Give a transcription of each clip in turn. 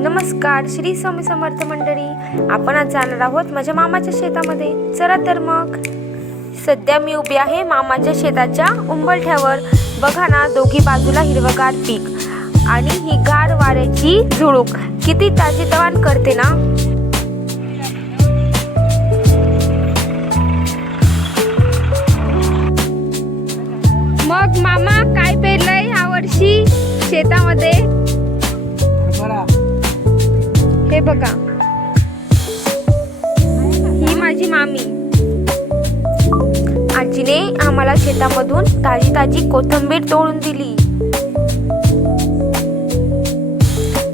नमस्कार, श्री स्वामी समर्थ मंडळी. आपण आज जाणार आहोत माझ्या मामाच्या शेतामध्ये. चला तर मग. सध्या मी उभी आहे मामाच्या शेताच्या उंबरठ्यावर. बघा ना, दोघी बाजूला हिरवगार पीक आणि ही गार वाऱ्याची झुळूक किती ताजेतवान करते ना. मग मामा, काय पेरलंय या वर्षी शेतामध्ये? हे बघा, ही माझी मामी. आजीने आम्हाला शेतामधून ताजी ताजी कोथिंबीर तोडून दिली.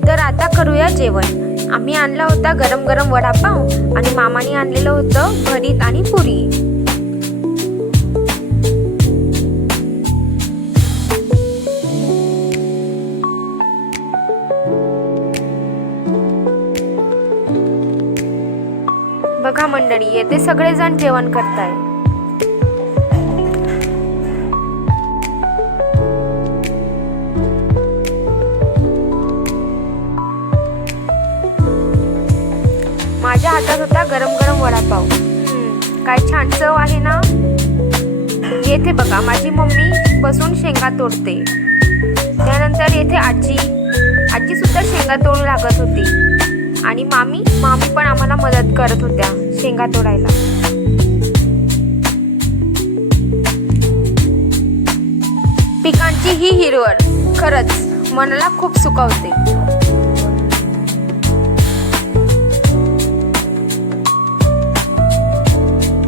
तर आता करूया जेवण. आम्ही आणला होता गरम गरम वडापाव आणि मामाने आणलेलं होतं भरीत आणि पुरी. बघा मंडळी, येथे सगळेजण जेवण करताय. माझ्या हातात होता गरम गरम वडापाव. काय छान चव आहे ना. येथे बघा, माझी मम्मी बसून शेंगा तोडते. त्यानंतर येथे आजी सुद्धा शेंगा तोडू लागत होती आणि मामी पण आम्हाला मदत करत होत्या शेंगा तोडायला. पिकांची ही हिरवळ खरंच मनाला खूप सुखावते.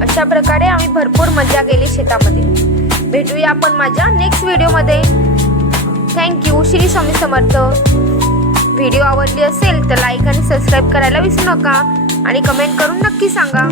अशा प्रकारे आम्ही भरपूर मजा केली शेतामध्ये. भेटूया आपण माझ्या नेक्स्ट व्हिडिओमध्ये. थँक्यू. श्री स्वामी समर्थ. व्हिडिओ आवडली असेल तर लाईक आणि सबस्क्राईब करायला विसरू नका आणि कमेंट करून नक्की सांगा.